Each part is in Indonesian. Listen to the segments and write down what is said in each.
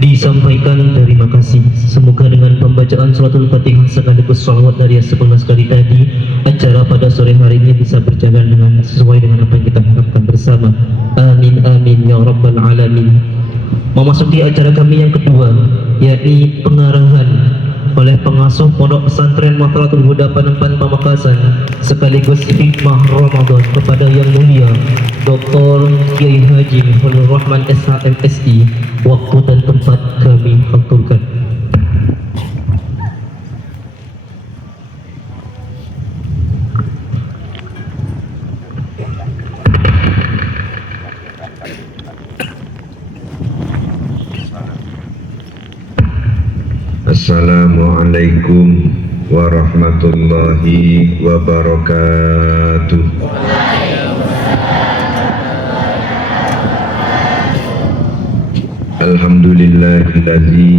disampaikan terima kasih. Semoga dengan pembacaan suratul Fatihah sekaligus sholawat dari sebelum sekali tadi, acara pada sore hari ini bisa berjalan dengan sesuai dengan apa yang kita harapkan bersama. Amin amin ya rabbal alamin. Memasuki acara kami yang kedua, yakni pengarahan oleh pengasuh Pondok Pesantren Matharatul Huda Panempan Pamekasan sekaligus hikmah Ramadan kepada Yang Mulia Dr. Kiai Haji Mufidur Rahman SHMSI. Waktu dan tempat kami aturkan. Assalamualaikum warahmatullahi wabarakatuh. Alhamdulillahillazi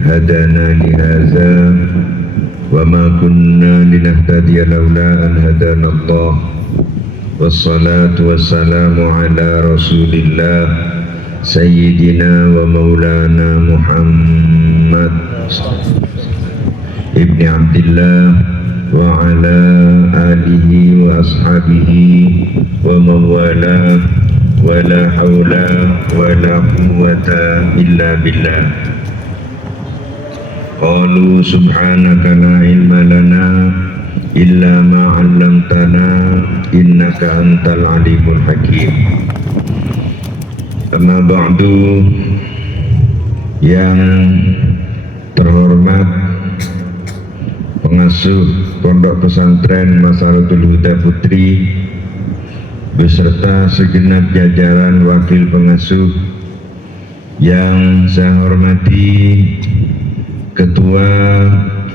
hadana li hadza wa ma kunna linahtadiya laula an hadana Allah. Wassalatu wassalamu ala Rasulillah Sayyidina wa Maulana Muhammad Ibni Abdillah wa ala alihi wa ashabihi wa mawala wa la hawla wa la quwwata illa billah. Qalu subhanaka la ilma lana illa ma 'allamtana innaka antal alimul hakim. Amma ba'du, yang terhormat pengasuh Pondok Pesantren Matharatul Huda Putri beserta segenap jajaran wakil pengasuh, yang saya hormati Ketua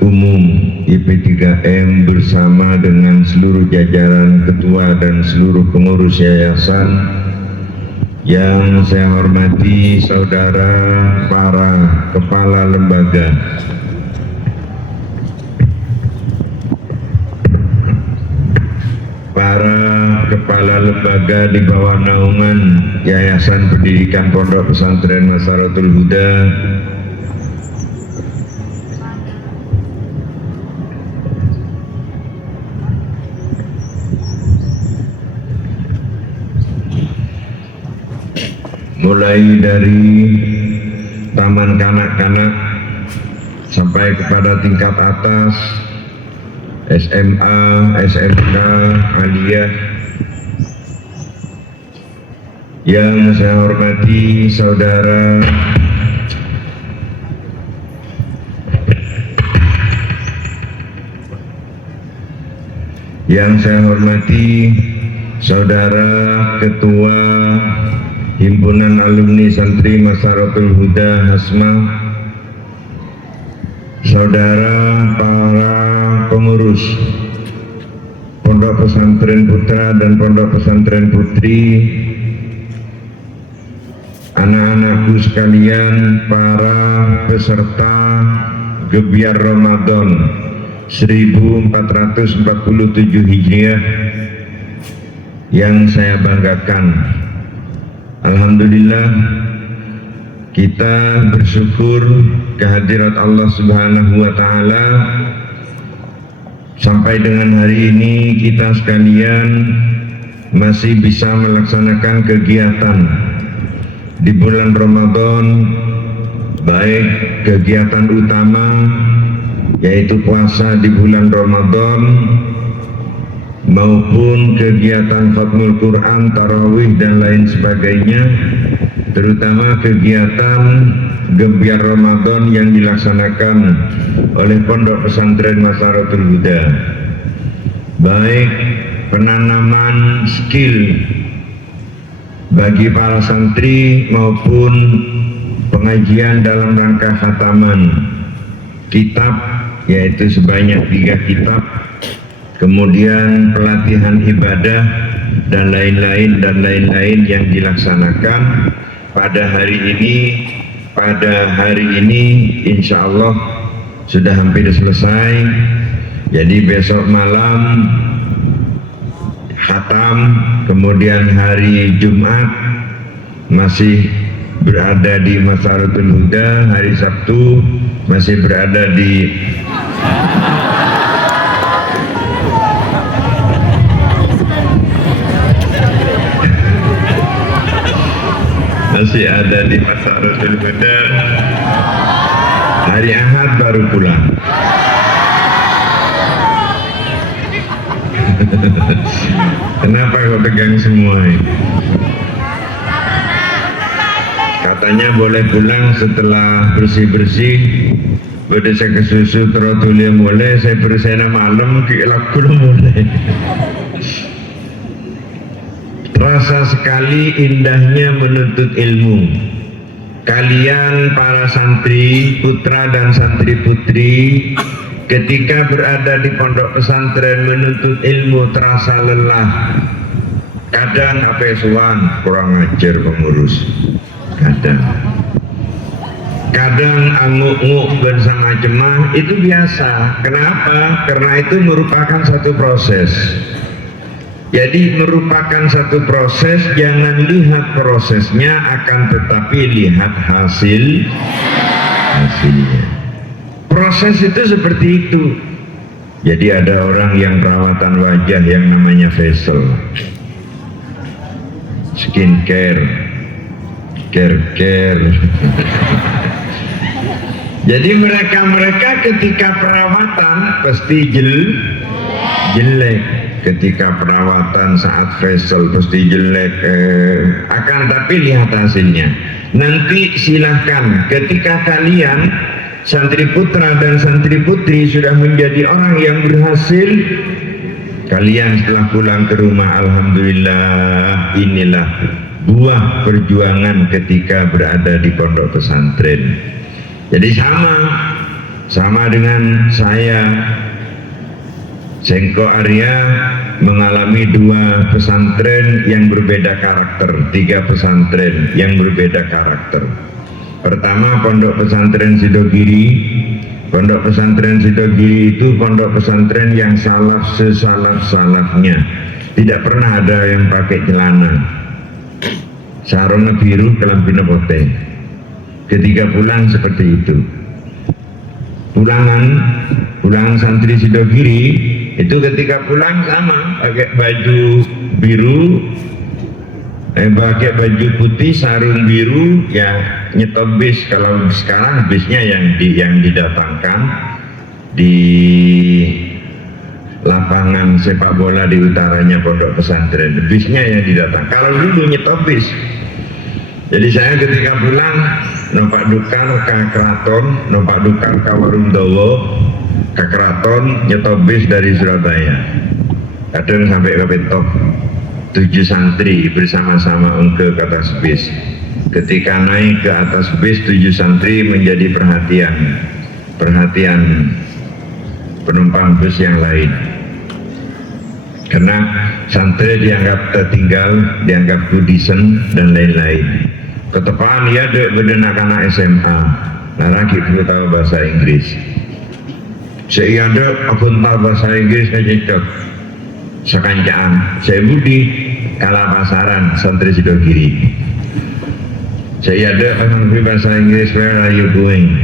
Umum IP3M bersama dengan seluruh jajaran ketua dan seluruh pengurus yayasan, yang saya hormati saudara para kepala lembaga, di bawah naungan Yayasan Pendidikan Pondok Pesantren Matharatul Huda, mulai dari taman kanak-kanak sampai kepada tingkat atas SMA, SMK, aliyah, yang saya hormati saudara Ketua Himpunan Alumni Santri Matharatul Huda Hasma, saudara para pengurus Pondok Pesantren Putra dan Pondok Pesantren Putri, anak-anakku sekalian, para peserta Gebiar Ramadan 1447 Hijriah yang saya banggakan. Alhamdulillah, kita bersyukur kehadirat Allah Subhanahu wa Ta'ala. Sampai dengan hari ini kita sekalian masih bisa melaksanakan kegiatan di bulan Ramadan, baik kegiatan utama yaitu puasa di bulan Ramadan maupun kegiatan khatmul Quran, tarawih dan lain sebagainya, terutama kegiatan Gebiar Ramadan yang dilaksanakan oleh Pondok Pesantren Matharatul Huda, baik penanaman skill bagi para santri maupun pengajian dalam rangka khataman kitab, yaitu sebanyak 3 kitab, kemudian pelatihan ibadah dan lain-lain yang dilaksanakan pada hari ini. Pada hari ini insya Allah sudah hampir selesai. Jadi besok malam khatam, kemudian hari Jumat masih berada di Masaratul Huda, hari Sabtu masih berada di masih ada di Masaratul Huda, hari Ahad baru pulang. Kenapa kau pegang semua ini? Katanya boleh pulang setelah bersih-bersih, berdesa ke susu terotulia mulai, saya bersena malam ke laku mulai. Terasa sekali indahnya menuntut ilmu. Kalian para santri putra dan santri putri, ketika berada di pondok pesantren menuntut ilmu terasa lelah. Kadang apa suan kurang ajar pengurus, kadang anguk-nguk bersama jemaah, itu biasa. Kenapa? Karena itu merupakan satu proses. Jadi merupakan satu proses, jangan lihat prosesnya, akan tetapi lihat hasilnya. Proses itu seperti itu. Jadi ada orang yang perawatan wajah yang namanya facial, skincare, care. Jadi mereka ketika perawatan pasti jelek. Ketika perawatan saat facial pasti jelek, akan tapi lihat hasilnya. Nanti silahkan ketika kalian santri putra dan santri putri sudah menjadi orang yang berhasil, kalian setelah pulang ke rumah, alhamdulillah, inilah buah perjuangan ketika berada di pondok pesantren. Jadi sama dengan saya, Sengko Arya mengalami 2 pesantren yang berbeda karakter, 3 pesantren yang berbeda karakter. Pertama, pondok pesantren Sidogiri. Pondok pesantren Sidogiri itu pondok pesantren yang salaf sesalaf-salafnya. Tidak pernah ada yang pakai celana, sarungnya biru, kelambina putih. Ketika pulang seperti itu. Pulangan santri Sidogiri itu ketika pulang sama, pakai baju biru, pakai baju putih, sarung biru, ya nyetop bis. Kalau sekarang bisnya yang didatangkan di lapangan sepak bola di utaranya pondok pesantren, bisnya yang didatang. Kalau dulu nyetop bis. Jadi saya ketika pulang numpak dukar ke keraton, numpak dukar ke Warungdowo, ke keraton, nyetop bis dari Surabaya. Kadang sampai ke Petok, 7 santri bersama-sama ke atas bis. Ketika naik ke atas bis, 7 santri menjadi perhatian penumpang bus yang lain. Karena santri dianggap tertinggal, dianggap budisen dan lain-lain. Ketepaan dia bedenak anak SMA, lagi perlu tahu bahasa Inggris. Saya ada aku tahu bahasa Inggris ngecek sekancaan. Saya budi kalah pasaran santri Sidogiri. Saya ada aku bahasa Inggris. Where are you going?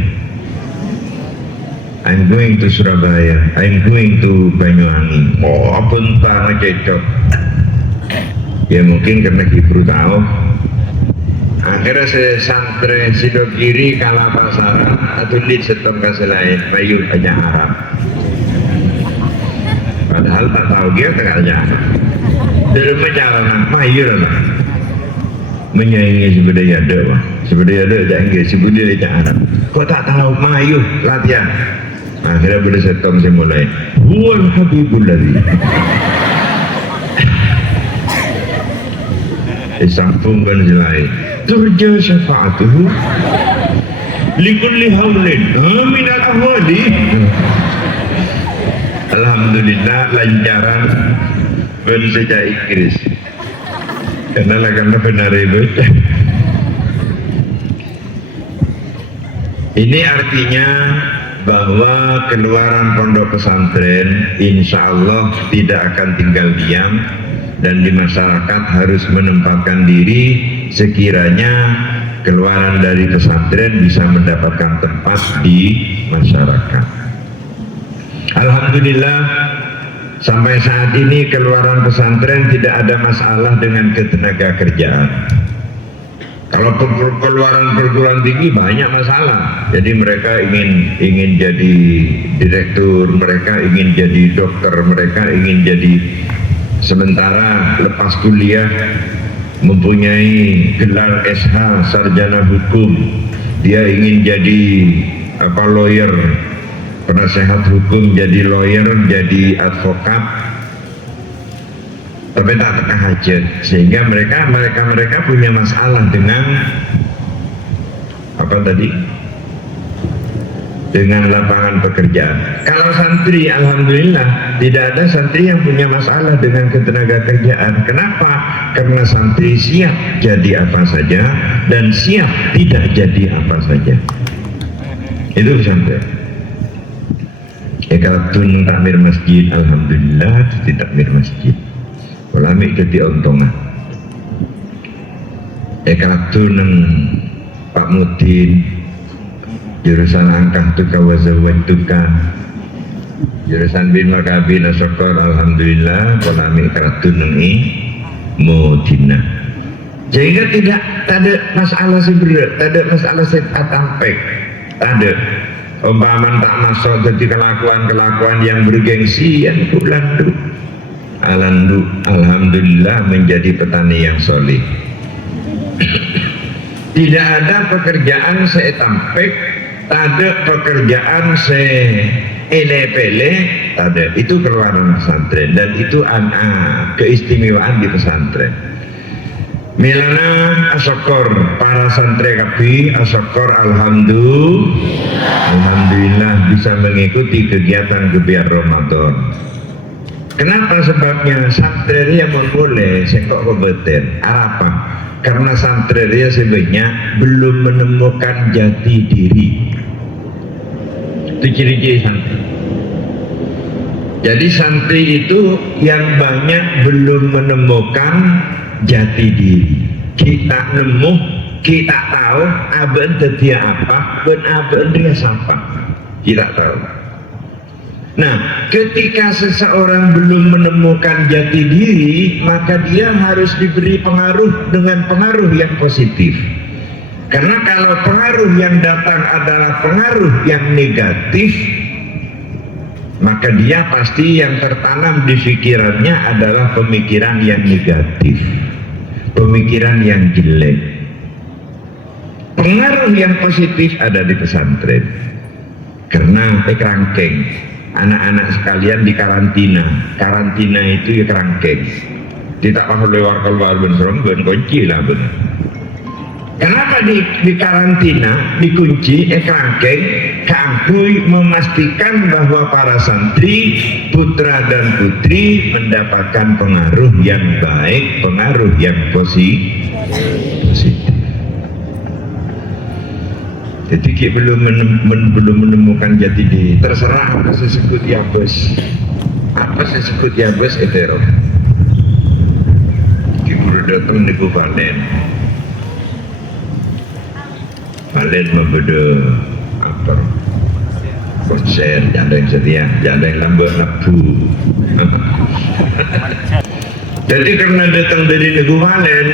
I'm going to Surabaya. I'm going to Banyuwangi. Oh, bentar ngecek. Ya mungkin karena Kipru tahu. Akhirnya saya santri Sidogiri kalah pasaran atau lead setor kasih lain bayu aja Arab, padahal tak tahu dia terkaya dari perjalanan mayu lah menyaingi sebudaya ada jangan sebudaya aja Arab, kok tak tahu mayu latihan. Akhirnya boleh setor saya mulai huwal habibul ladzi disambungkan jelai turja syafa'atuhu likulli haulin minal ahwali. Alhamdulillah lancaran bersejak Inggris karena benar itu. Ini artinya bahwa keluaran pondok pesantren insya Allah tidak akan tinggal diam, dan di masyarakat harus menempatkan diri sekiranya keluaran dari pesantren bisa mendapatkan tempat di masyarakat. Alhamdulillah, sampai saat ini keluaran pesantren tidak ada masalah dengan ketenaga kerjaan. Kalau keluaran perguruan tinggi banyak masalah. Jadi mereka ingin jadi direktur, mereka ingin jadi dokter, mereka ingin jadi, sementara lepas kuliah mempunyai gelar SH, sarjana hukum, dia ingin jadi lawyer, penasehat hukum, jadi lawyer, jadi advokat, tapi tak tengah hajat, sehingga mereka punya masalah dengan dengan lapangan pekerjaan. Kalau santri, alhamdulillah tidak ada santri yang punya masalah dengan ketenaga kerjaan. Kenapa? Karena santri siap jadi apa saja dan siap tidak jadi apa saja. Itu pesantren. Kalau tun takmir masjid, alhamdulillah tidak takmir masjid. Ulami jadi ontongan. Kalau nang Pak Mutin jurusan angkah tuka wazawaj tuka, jurusan bin makabin asyokor, alhamdulillah ulami kartu nang Mutina. Sehingga tidak ada masalah seberat, tak ada masalah setampek, tak ada. Umpaman tak masuk jadi kelakuan yang bergengsi yang bulandu. Alhamdulillah menjadi petani yang soleh. Tidak ada pekerjaan seetampek, tak ada pekerjaan se-ele-pele, tak ada. Itu keluaran pesantren dan itu keistimewaan di pesantren. Milana asyokor para santri kapi, asyokor alhamdulillah bisa mengikuti kegiatan kebiar Ramadan. Kenapa sebabnya? Santri yang boleh sekok kebeten. Apa? Karena santri sebenarnya belum menemukan jati diri. Itu ciri-ciri santri. Jadi santri itu yang banyak belum menemukan jati diri. Kita nemu, kita tahu aben dia apa, ben aben dia siapa. Kita tahu. Nah, ketika seseorang belum menemukan jati diri, maka dia harus diberi pengaruh dengan pengaruh yang positif. Karena kalau pengaruh yang datang adalah pengaruh yang negatif, maka dia pasti yang tertanam di pikirannya adalah pemikiran yang negatif, pemikiran yang jelek. Pengaruh yang positif ada di pesantren. Karena kerangkeng. Anak-anak sekalian di karantina itu ya kerangkeng. Tidak perlu keluar ben kunci lah benar. Kenapa di karantina dikunci kerangkeng? Kangkui memastikan bahwa para santri, putra dan putri mendapatkan pengaruh yang baik, pengaruh yang positif. Jadi kita belum menemukan jati diri. Terserah apa saya sebut ya bos. Apa saya sebut ya bos etero. Kita perlu datang di Valen. Valen membeda aktor konser, janda yang setia, janda yang lambat labu. Jadi karena datang dari Negeri Valen,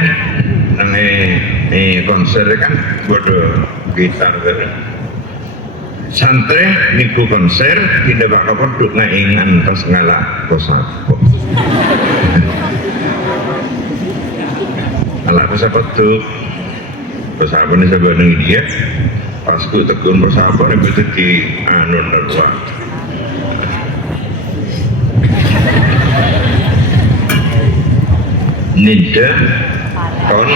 konser kan bodoh. Gitar santri niku konser tidak bakal peduk ngaingan pas ngalah kosako ngalah kosako peduk kosako ini sebenarnya dia pas ku tekun kosako ini betul di nerwa nida kon.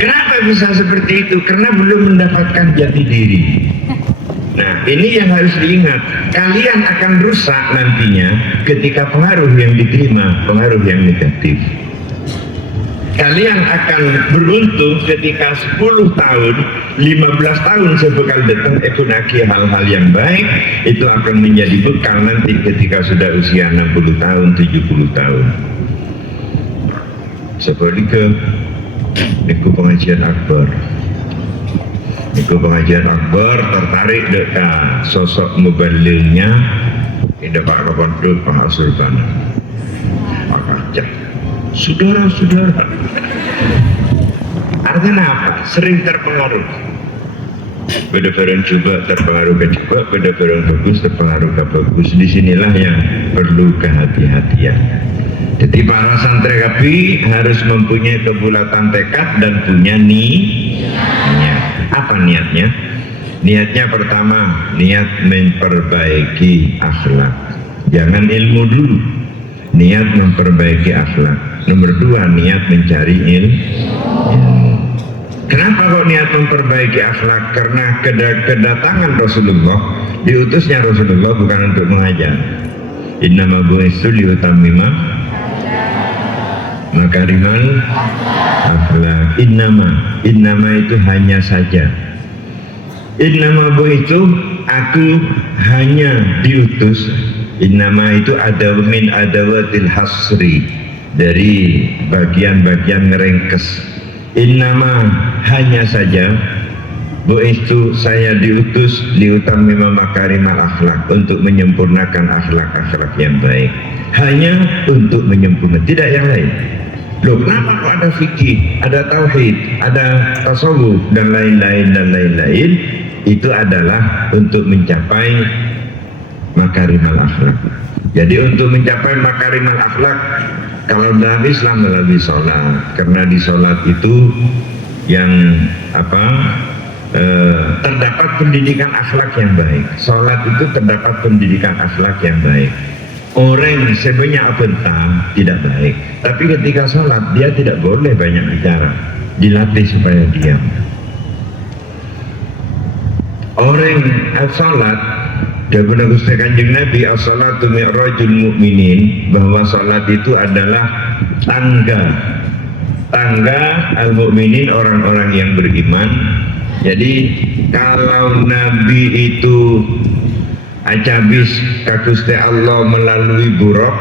Kenapa bisa seperti itu? Karena belum mendapatkan jati diri. Nah, ini yang harus diingat. Kalian akan rusak nantinya ketika pengaruh yang diterima, pengaruh yang negatif. Kalian akan beruntung ketika 10 tahun, 15 tahun sebekal datang ekunaki hal-hal yang baik, itu akan menjadi bekal nanti ketika sudah usia 60 tahun, 70 tahun. Sebaliknya niku pengajian akbar. Niku pengajian akbar tertarik dengan sosok mubalilnya ini Pak Kapandut, Pak Asulbana, Pak Kacak. Saudara-saudara, artinya apa? Sering terpengaruh. Beda-beda juga terpengaruh ke juga, beda-beda bagus terpengaruh ke bagus. Disinilah yang perlu kehati-hatian. Jadi para santri kapi harus mempunyai kebulatan tekad dan punya niat. Apa niatnya? Niatnya pertama, niat memperbaiki akhlak. Jangan ilmu dulu. Niat memperbaiki akhlak. Nomor dua, niat mencari ilmu. Kenapa kok niat memperbaiki akhlak? Karena kedatangan Rasulullah, diutusnya Rasulullah bukan untuk mengajar. Innama bu'istu liyutammima makarimal akhlak. Innama itu hanya saja. Innama bu'istu, aku hanya diutus. Innama itu ada min adawatil hasri, dari bagian-bagian ngerengkes. Innama hanya saja, bu'istu saya diutus liutammima makarimal akhlak, untuk menyempurnakan akhlak-akhlak yang baik. Hanya untuk menyempurnakan, tidak yang lain. Loh, kenapa kok ada fikih, ada tauhid, ada tasawuf dan lain-lain? Itu adalah untuk mencapai makarimal akhlak. Jadi untuk mencapai makarimal akhlak, kalau dalam Islam melalui sholat, karena di sholat itu yang terdapat pendidikan akhlak yang baik. Sholat itu terdapat pendidikan akhlak yang baik. Orang sebanyak bentang tidak baik, tapi ketika sholat dia tidak boleh banyak bicara, dilatih supaya diam. Orang sholat, Dawuh Gusti Kanjeng Nabi, as-salatu mi'rajul mu'minin, bahwa salat itu adalah tangga al-mu'minin, orang-orang yang beriman. Jadi kalau Nabi itu acabis ka Gusti Allah melalui buruk,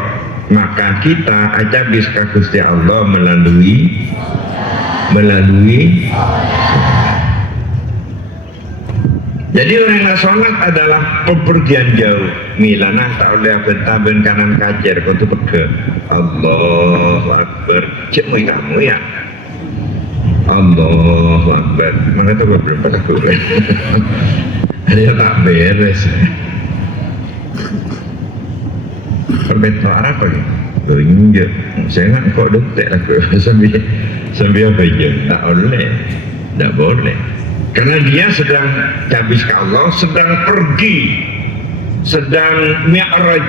maka kita acabis ka Gusti Allah melalui Jadi orang yang sholat adalah pepergian jauh. Milanah tak oleh bentaben kanan kacer kau tu pege. Allahu Akbar. Cik mu kamu ya. Allahu Akbar. Mana tu berapa tak boleh. Dia tak beres. Perbedaan apa ni? Injek. Saya nak kau dokter aku sambil apa je? Tak boleh. Karena dia sedang habis ke Allah, sedang pergi, sedang mi'raj.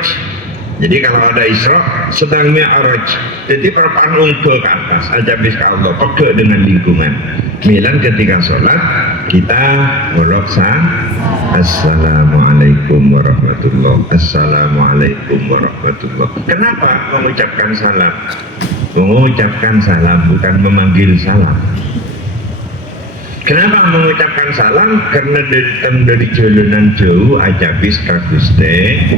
Jadi kalau ada Isra, sedang mi'raj. Jadi perpan unggul ke atas, habis ke Allah, peke dengan lingkungan. Milan ketika sholat, kita meroksa Assalamualaikum warahmatullahi. Assalamualaikum warahmatullahi. Kenapa mengucapkan salam? Mengucapkan salam bukan memanggil salam. Kenapa mengucapkan salam? Karena dari jalanan jauh ajabis ka Gusti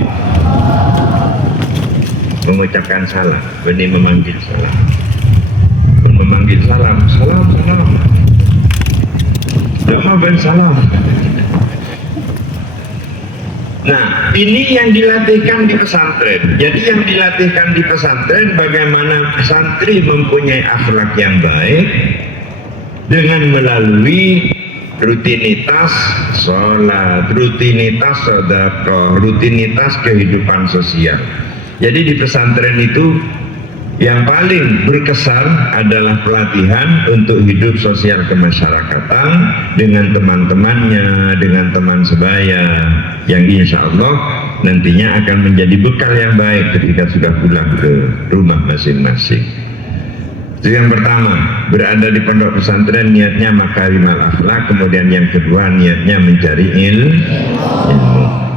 mengucapkan salam, benih memanggil salam. Memanggil salam. Doa ben salam. Nah, ini yang dilatihkan di pesantren. Jadi yang dilatihkan di pesantren bagaimana santri mempunyai akhlak yang baik dengan melalui rutinitas sholat, rutinitas sedekah, rutinitas kehidupan sosial. Jadi di pesantren itu yang paling berkesan adalah pelatihan untuk hidup sosial kemasyarakatan dengan teman-temannya, dengan teman sebaya, yang insya Allah nantinya akan menjadi bekal yang baik ketika sudah pulang ke rumah masing-masing. Itu yang pertama, berada di pondok pesantren niatnya makarimal akhlak. Kemudian yang kedua niatnya mencari ilmu.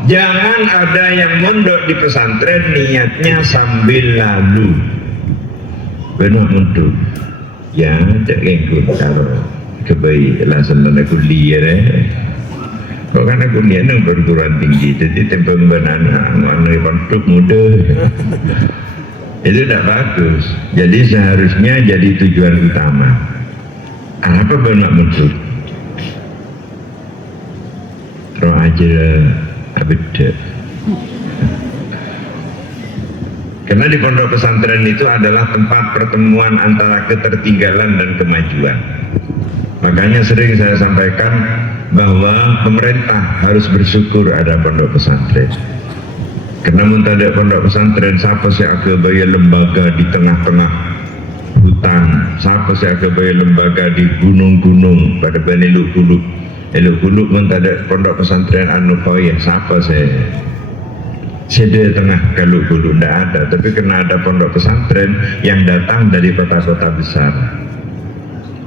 Jangan ada yang mondok di pesantren niatnya sambil lalu. Benar mundur. Ya, cek ikut kalau kebaik langsung dan kuliah. Kok kan kuliah nang perguruan tinggi, jadi tempat benar anak pondok muda. Itu tidak bagus. Jadi seharusnya jadi tujuan utama. Apa benar muncul? Terus aja abede. Karena di pondok pesantren itu adalah tempat pertemuan antara ketertinggalan dan kemajuan. Makanya sering saya sampaikan bahwa pemerintah harus bersyukur ada pondok pesantren. Karena mun ada pondok pesantren, siapa sih agak bayar lembaga di tengah-tengah hutan, siapa sih agak bayar lembaga di gunung-gunung pada bani eluk-uluk mun ada pondok pesantren anu ya siapa sih? Sede tengah galuk-guluk tidak ada, tapi karena ada pondok pesantren yang datang dari kota-kota besar,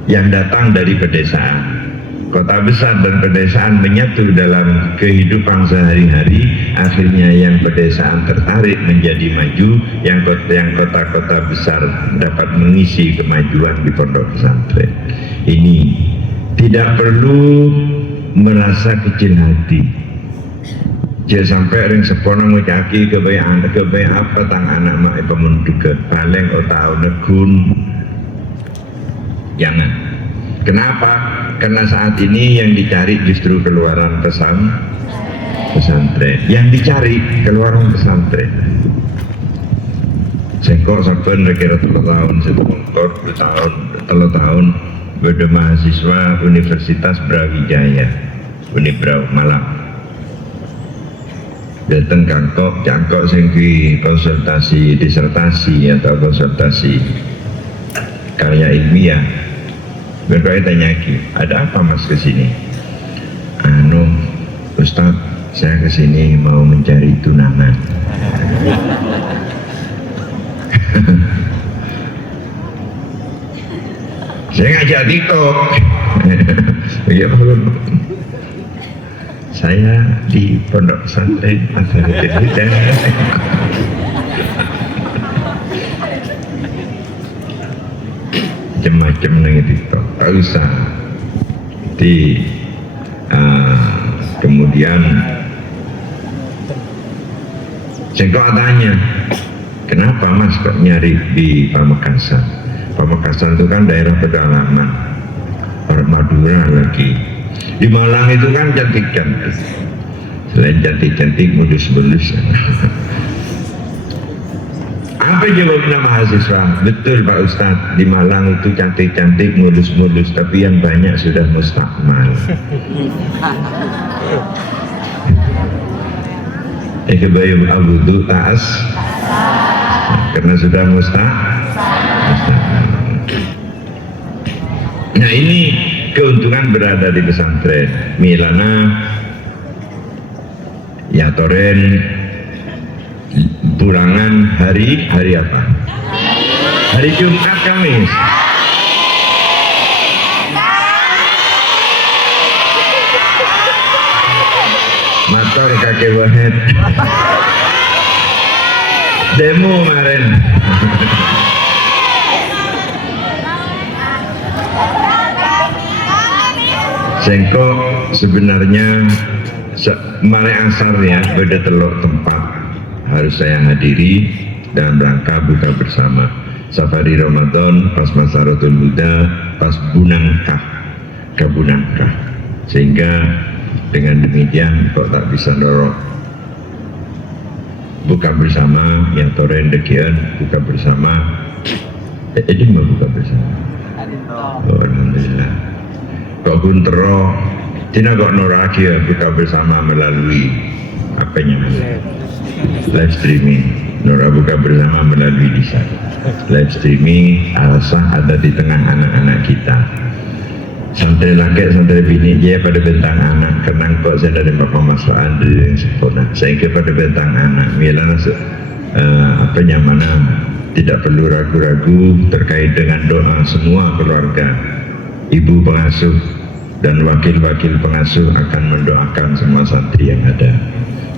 yang datang dari pedesaan. Kota besar dan pedesaan menyatu dalam kehidupan sehari-hari, akhirnya yang pedesaan tertarik menjadi maju, yang kota-kota besar dapat mengisi kemajuan di pondok pesantren. Ini tidak perlu merasa kecil hati. Jangan sampai ring sepono ngucaki kebayaan apa tang anak mak pemunduke paling tahu negun. Jangan. Kenapa? Karena saat ini yang dicari justru keluaran pesantren. Yang dicari keluaran pesantren. Sengkok saben kira 3 tahun, 2 tahun beda mahasiswa Universitas Brawijaya, Unibrau Malang. Datang cangkok sing konsultasi disertasi atau konsultasi karya ilmiah. Berkait tanya lagi, ada apa mas kesini? Ustadz, saya kesini mau mencari tunangan. Saya ngajak TikTok. Ya belum. Saya di pondok pesantren Ansarudin. Macam-macam lagi TikTok. Tak usah. Kemudian saya kok tanya, kenapa mas kok nyari di Pamekasan? Pamekasan itu kan daerah pedalaman, orang Madura lagi. Di Malang itu kan cantik-cantik. Selain cantik-cantik, mulus-mulus. Apa jawabnya mahasiswa? Betul Pak Ustadz, di Malang itu cantik-cantik, mulus-mulus, tapi yang banyak sudah mustakmal. Kebayang al-wudu ta'as karena sudah mustakmal. Nah ini keuntungan berada di pesantren. Milana ya toren pulangan hari apa? Hari Jumat Kamis. Motor kakek Wahed. Demo kemarin. Sengkok sebenarnya mare asar ya, beda telok tempat harus saya hadiri dalam rangka buka bersama safari Ramadan pas Masaratul Huda, pas Bunangkah ke Bunangkah, sehingga dengan demikian kok tak bisa dorong buka bersama yang toren dekian buka bersama ini mau buka bersama. Oh, alhamdulillah. Kok kuntero tina kok noraki ya buka bersama melalui apanya live streaming. Nora buka bersama melalui disa live streaming alasan ada di tengah anak-anak kita. Santri laki, santri bini dia pada bentang anak. Kenang kok saya dari Bapak Mas Andri yang sempurna. Saya kira pada bentang anak. Misalnya apa yang mana tidak perlu ragu-ragu terkait dengan doa semua keluarga. Ibu pengasuh dan wakil-wakil pengasuh akan mendoakan semua santri yang ada.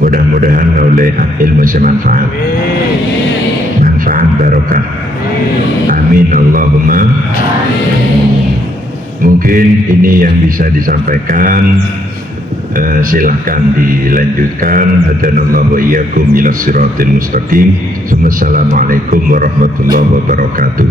Mudah-mudahan oleh ilmu semanfaat, manfaat barokah. Amin Allahumma. Mungkin ini yang bisa disampaikan. Silahkan dilanjutkan. Hadanallahu wa iyyakum ila siratil mustaqim. Assalamualaikum warahmatullahi wabarakatuh.